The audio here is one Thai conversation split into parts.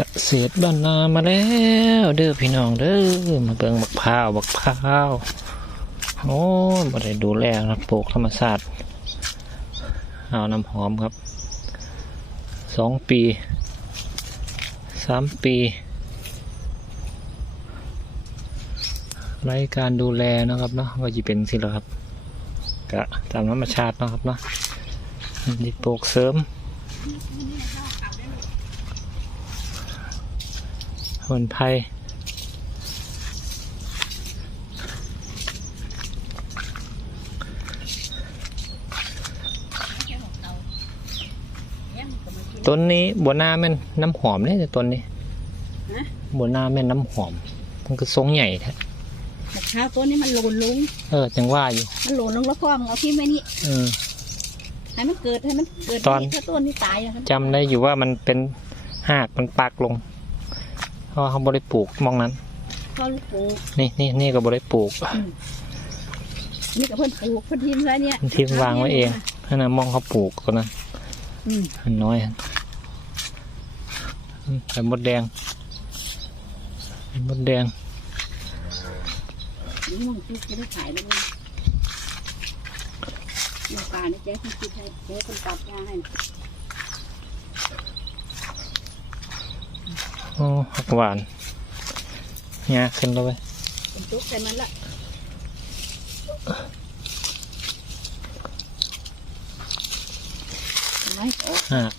เกษตรบ้านนามาแล้ว เด้อพี่น้องเด้อมาเบิ่งบักพร้าวบักพร้าวโอ้ยบ่ได้ดูแลนะปลูกธรรมชาติเอาน้ำหอมครับสองปีสามปีไรการดูแลนะครับเนาะก็จะเป็นสิละครับกะตามธรรมชาตินะครับเนาะนี่ปลูกเสริม คนไทยต้นนี้บัวหน้าแม่นน้ำหอมเนี่ยแต่ต้นนี้ฮะบัวหน้าแม่นน้ำหอม มันก็ทรงใหญ่แท้แต่ข้าวตัวนี้มันโหลนลง เออจังว่าอยู่ มันโหลนลงแล้วพ่อมึงเอาที่ไว้นี่เออให้มันเกิดให้มันเกิดตอนถ้าต้นนี้ตายอะครับจำได้อยู่ว่ามันเป็นหากมันปักลงเพ ราะว่าเขาบริปลูกมองนั้น พ่อลูกปลูกนี่นี่นี่ก็บริปลูก นี่กับเพื่อนปลูกเพื่อนทิมไว้เนี่ยทิมวางไว้เองนั่นนะมองเขาปลูกตัวนั้นอืมอันน้อยอันอืมแต่มดแดงมดแดงนี่มึงปลูกจะได้ขายแล้วมึงเมื่อป่านี่แจ๊คุณคิดให้แจ๊คนตัดยาให้ โอ้หักหวานงาขึ้นแล้วเว้ยเป็นตุ๊กแต่มันละไม่ออกหัก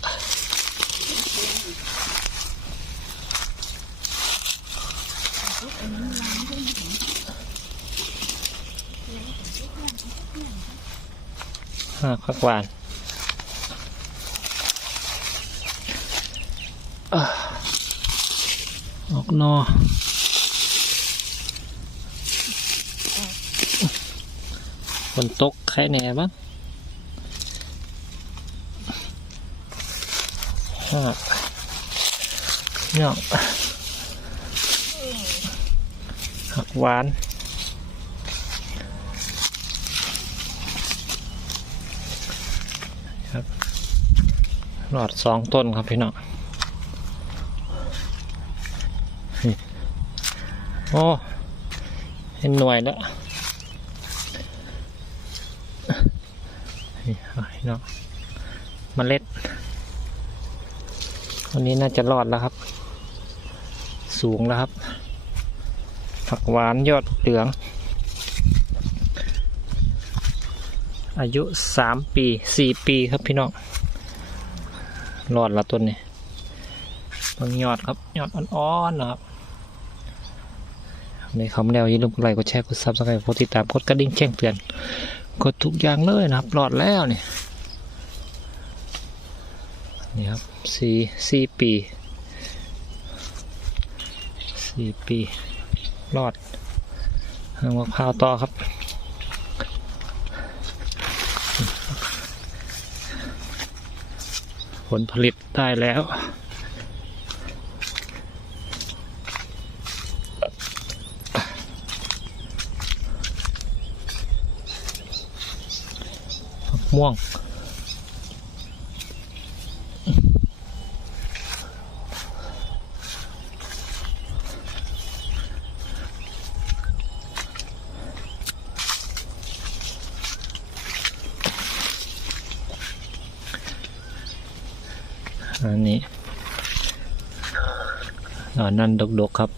หักหักหวานอะออก นอฝนตกใครแหน่บ้างเนี่ยหักหวานครับหลอดสองต้นครับพี่น้อง โอ้เห็นหน่วยแล้วนี่เอาพี่น้องเมล็ด วันนี้น่าจะรอดแล้วครับ สูงแล้วครับ ผักหวานยอดเหลือง อายุสามปีสี่ปีครับพี่น้องรอดละต้นนี้เบิ่งยอดครับ ยอดอ่อนๆนะครับ ในคำแล้วอย่าลืมกดไลค์กดแชร์กดซับสไครต์กดติดตามกดกระดิ่งแจ้งเตือนกดทุกอย่างเลยนะครับรอดแล้วนี่นี่ครับสี่สี่ปีสี่ปีรอดเอามะพาวต่อครับผลผลิตได้แล้ว ม่วง อันนี้อ่านั่นดกๆครับ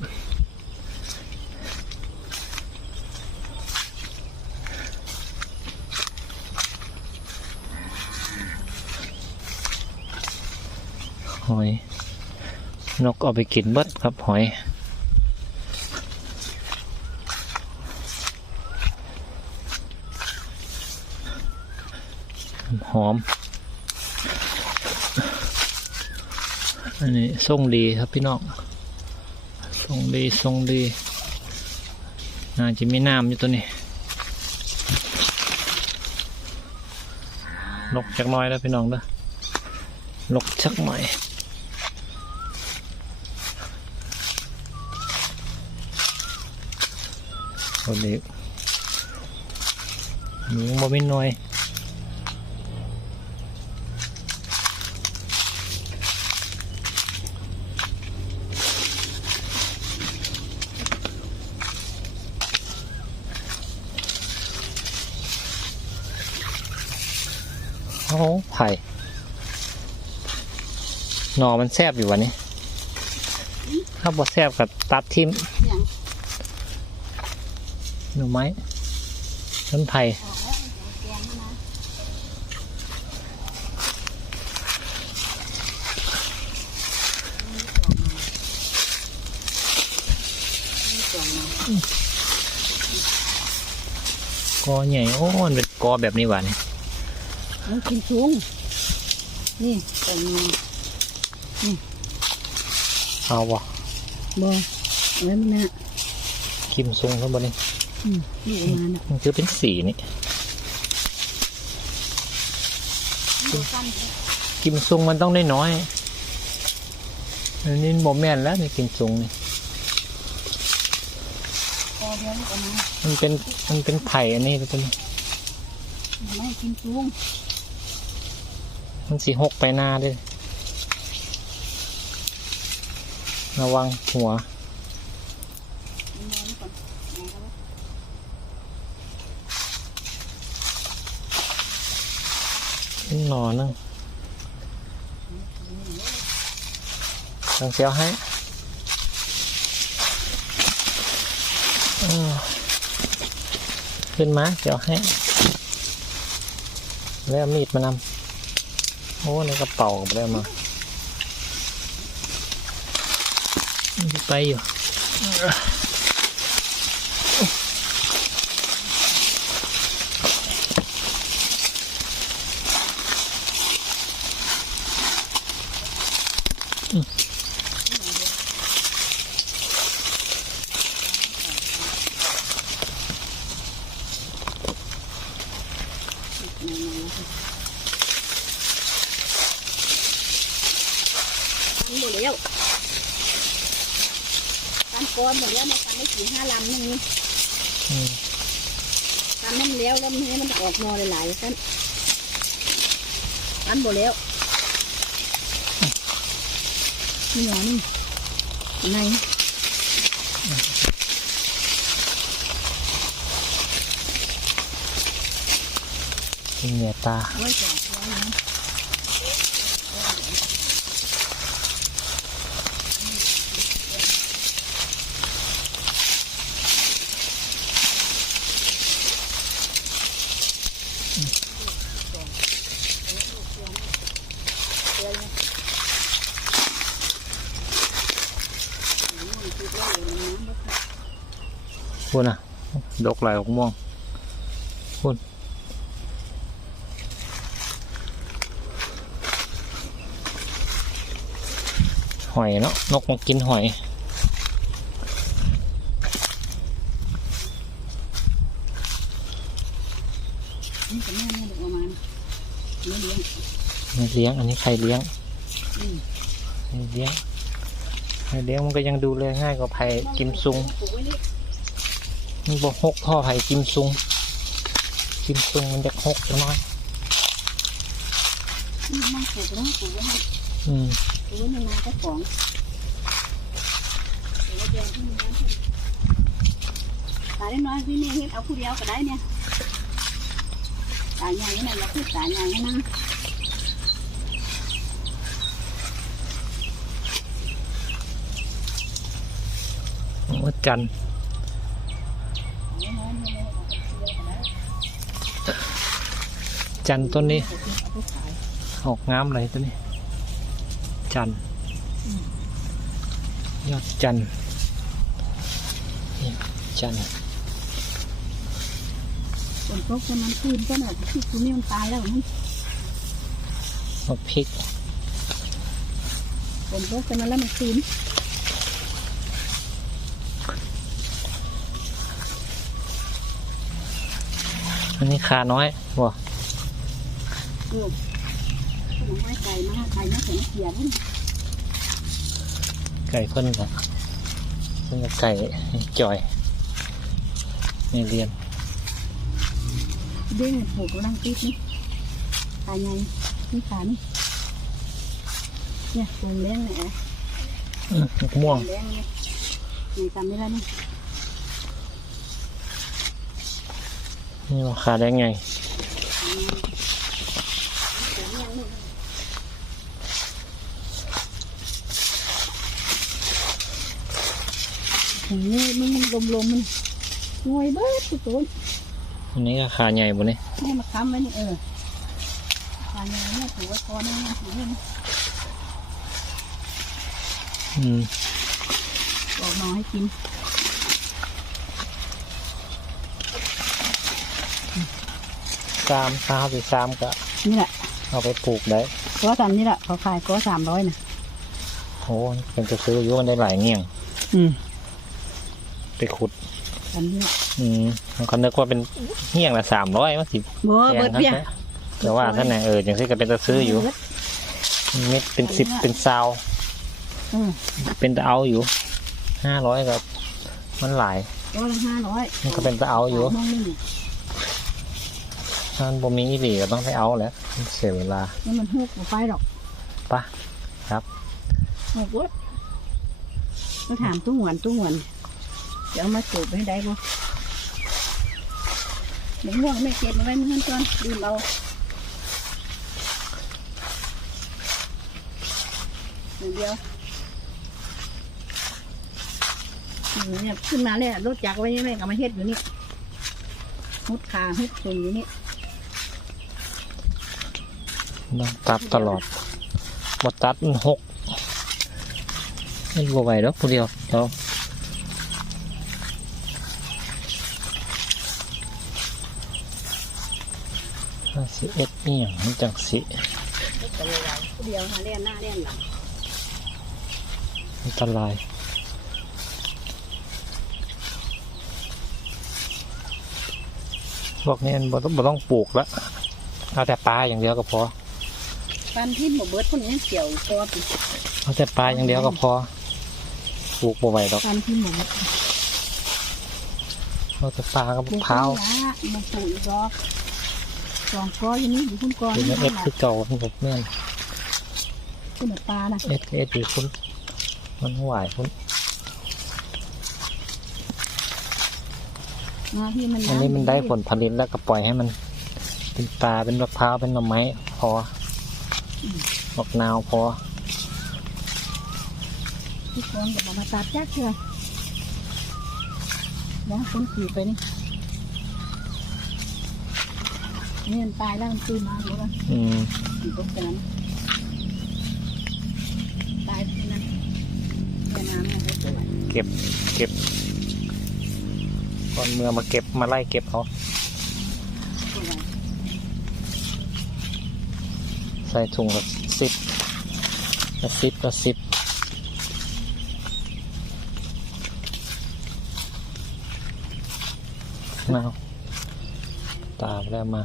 หอย นกเอาไปกินเบิดครับหอยหอม อันนี้ทรงดีครับพี่น้องทรงดีทรงดี น่าจะมีน้ำอยู่ตัวนี้ ลกจักน้อยแล้วพี่น้องเด้อลกชักหน่อย คนนี้หนูบ่เป็นหน่อยโอ้ไผ่หนอมันแซบอยู่วะนี่ถ้าบ่แซบกับตัดทิม หน่อไม้ต้นไผ่ออกแล้วแกงนะนี่กล่องมากอใหญ่โอ้มันเป็นกอแบบนี้หวะนี่มันกินชุงนี่กล่องมาเอาวะบ่เอาไว้มันนะกิมซุงข้างบนนี่ อืมนี่ประมาณน่ะมันคือเป็นสีนี่ดูกันกิมซุงมันต้องได้น้อยอันนี้โมแมนแล้วนี่กิมซุงนี่พอเดียวนี่ประมาณมันเป็นมันเป็นไผ่อันนี้ตัวนี้ไม่กินชุงมันสีหกไปหน้าด้วยระวังหัว มันนอนก่อนเอาไว้ หนอนึงต้องเสียวให้ขึ้นมาเสียวให้ แล้วมีดมานำโอ้ในกระเป๋าก็ไม่ได้เอามาไปอยู่ ทำหมดแล้วทำก้อนหมดแล้วมาทำได้สี่ห้าลำนึง อืม ทำให้มันแล้วแล้วมันให้มัน ออกนอหลายๆกันทำหมดแล้วนี่หรอนี่ไงกินเหนือตาไว้ก่อนไว้นะ คิดว่าอะพูดนะดกไหลออกม่วงพูดหอยเนาะนกมากินหอย นี่กับแม่นี่เด็กประมาณไม่เลี้ยง ไม่ เลี้ยง อันนี้ใครเลี้ยงอืมเลี้ยงเลี้ยงมันก็ยังดูแลง่ายกว่าไผ่กิมซุงมันบอกหกพ่อไผ่กิมซุง กิมซุงมันจะหกจังน้อยมันปลูกแล้วปลูกไว้ให้อืมปลูกไว้ในนาเจ้าของปลูกไว้เดือนที่มีน้ำท่วมตายได้น้อยพี่นี่เฮ็ดเอาผู้เดียวก็ได้เนี่ยตายใหญ่เนี่ยเราพูดตายใหญ่นะ ว่าจันทร์จันทร์ต้นนี้เอาไปขายออกงามเลยตัวนี้ จันทร์ยอดจันทร์นี่จันทร์ฝนตกจะมันคืนก็หน่อยที่คุณนี่มันตายแล้วมันมะพริกฝนตกจะมันแล้วมันคืน อันนี้ขาน้อยว่ะเออขนมไม้ไก่มาไก่มาใส่เขียนไก่เพิ่นกับเพิ่นกับไก่จ่อยในเรียนเด้งปลูกกำลังติดนี่ตายใหญ่นี่ขานี่เนี่ยปลูกแรงเนี่ยอื้อมะม่วงแรงเนี่ยนี่จำไม่ได้นี่ นี่ราคาได้ไงนี่มันมันลมลมมันหน่วยเบิดทุกคนอันนี้ราคาใหญ่บุนี่นี่มาค้ำไว้นี่เออราคาใหญ่เนี่ยถือว่าพอแนี่ถือว่าอืมบอกน้องให้กิน สามสามสิสามก็นี่แหละเอาไปปลูกได้ก็ทำนี่แหละเขาขายก็สามร้อยนะโอ้เป็นจะซื้ออยู่มันได้หลายเงี้ยงอืมไปขุดทำนี่แหละอืมเขานึกว่าเป็นเงี้ยงละสามร้อยมั้งสิบัวแพเบิงดครับเบี้ยแต่ว่าท่านไหนเอออย่างที่ก็เป็นจะซื้ออยู่เม็ดเป็นสิบเป็นซาวเออเป็นตะเอาอยู่ห้าร้อยก็มันหลายก็ละห้าร้อยมันก็เป็นตะเอาอยู่ มองนี่ถ้ามันบ่มีอีหลีก็ต้องไปเอาแหล้วเสียเวลานี่มันหุกบ่ไปหรอกปะครับหุกเบิดมาถามตู้หวนตู้หวนจะเอามาสูบให้ได้บ่เดี๋ยวง่วงไม่เก็บเอาไว้เมื่อก่อนดื่มเอาเดี๋ยวเดียวนี่เนี่ยขึ้นมาเลยรถจักรไว้ยังไงก็มาเฮ็ดอยู่นี่หุดขาหุดส่วนอยู่นี่ ต้องตัดตลอดบ่ตัดมันหกไม่บ่ไหวแล้วผู้เดียวเดี๋ยวห้าสิบเอ็ดนี่อย่างมันจังสิเดียวหาเล่นหน้าเล่นหลังอันตรายพวกนี้มันบ่ต้องบ่ต้องปลูกแล้วเอาแต่ปลาอย่างเดียวก็พอ ปันที่หมเบิดคนนี้เกี่ยวตัวปีเอาแต่ปลาอย่างเดียวก็พอปลูกบ่ไหวหรอกปันที่หมเบิดเอาแต่ปลากับปลูกพร้าวนี่ละมาปลูกอีกรอบสองกออย่างนี้อยู่คุณกอเป็นนี่เอ็ดแหละคือเก่าของผมแม่นคุณปลานะเอ็ดเอ็ดอยู่คุณมันหวายคุณมาที่มันอันนี้มันได้ผลผลิตแล้วก็ปล่อยให้มัน เป็นปลาเป็นมะพร้าวเป็นหน่อไม้พอ ดอกนาวพอที่กองจะมาตัดแจ๊กเชียวนะคนขี่ไปนี่นี่มันตายแล้วมันตื่นมาหรือว่าอืมขี่ตรงนั้นตายที่นั่นแค่น้ำมันก็สวยเก็บเก็บก่อนเมื่อมาเก็บมาไล่เก็บเขา สวย ใส่ถุงละสิบละสิบละสิบมาเอาตามแล้วมา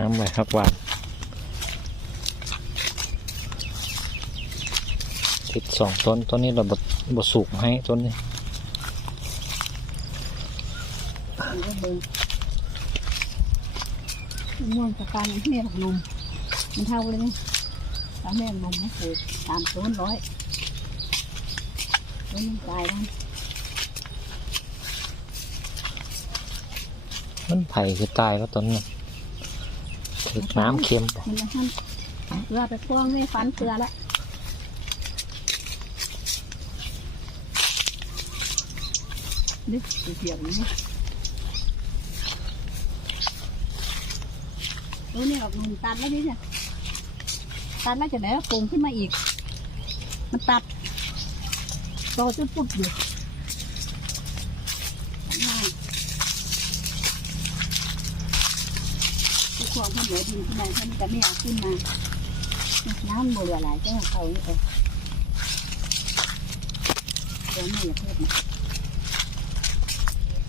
โอ้งามเลยครับหวานติดสองต้นต้นนี้เราบดบดสูงให้ต้นนี้มันก็เบิ่งม่วงสะการแม่ผักนมมันเท่าเลยนะตามแม่นมนะปลูกตามต้นร้อยต้นมันตายแล้วมันไผ่คือตายก็ต้นนี้ ถึกน้ำเค็มมันจะหั่นเกลือไปพ่วงไม่ฟันเกลือละนี่เกี่ยวนี่โอ้เนี่ยออกหนุ่มตัดแล้วนี่เนี่ยตัดแล้วจะไหนโป่งขึ้นมาอีก มันตัดโตจนปุ๊บอยู่ง่าย ทุกความข้าวเหนียวดินขึ้นมาท่านจะไม่เอาขึ้นมา น้ำบัวไหลก็เขาเนี่ยเออเดี๋ยวไม่อยากเพิ่มนะ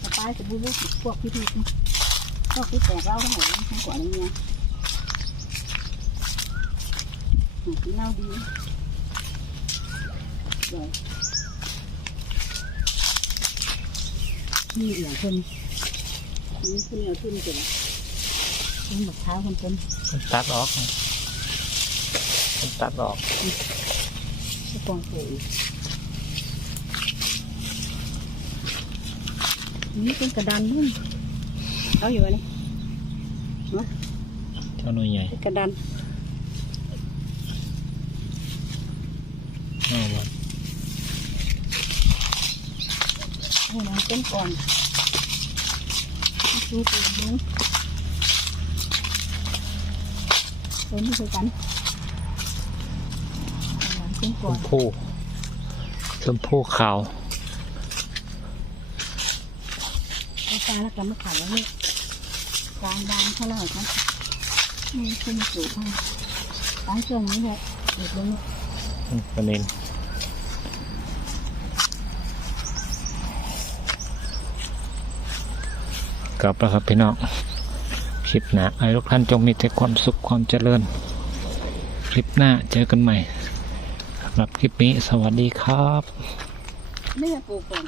สปายจะบูบูพวกพี่พี่พวกที่แตกเล่าทั้งหมดทั้งกว่าอะไรเงี้ยหากินเหล้าดีเดี๋ยวนี่เดี๋ยวคนนี่ขึ้นเหนียวขึ้นเจ๋ง ต้นมะพร้าวคนต้นมันตัดออกมันตัดออกจะกองโผล่อีกนี่เป็นกระดานนุ่มเอาอยู่อันนี้เจ้าหน่วยใหญ่เป็นกระดานเอาบ่ให้น้ำเป็นก่อนดูตัวนู้น ตัวนี้คือกันให้น้ำเป็นชก่อนมพู่ชมพู่ขาวเอาตาแล้วกันมาขายแล้วนี่กลางดานเท่าไหร่ครับนี่ขึ้นมาสู่ข้างตั้งเครื่องนี้แหละเด็ดเลยนี่อืมประเด็นกลับแล้วครับพี่น้องค ลิปหน้าไอ้ทุกท่านจงมีแต่ความสุขความเจริญ คลิปหน้าเจอกันใหม่สำหรับคลิปนี้สวัสดีครับ ไม่ปลูกก่อน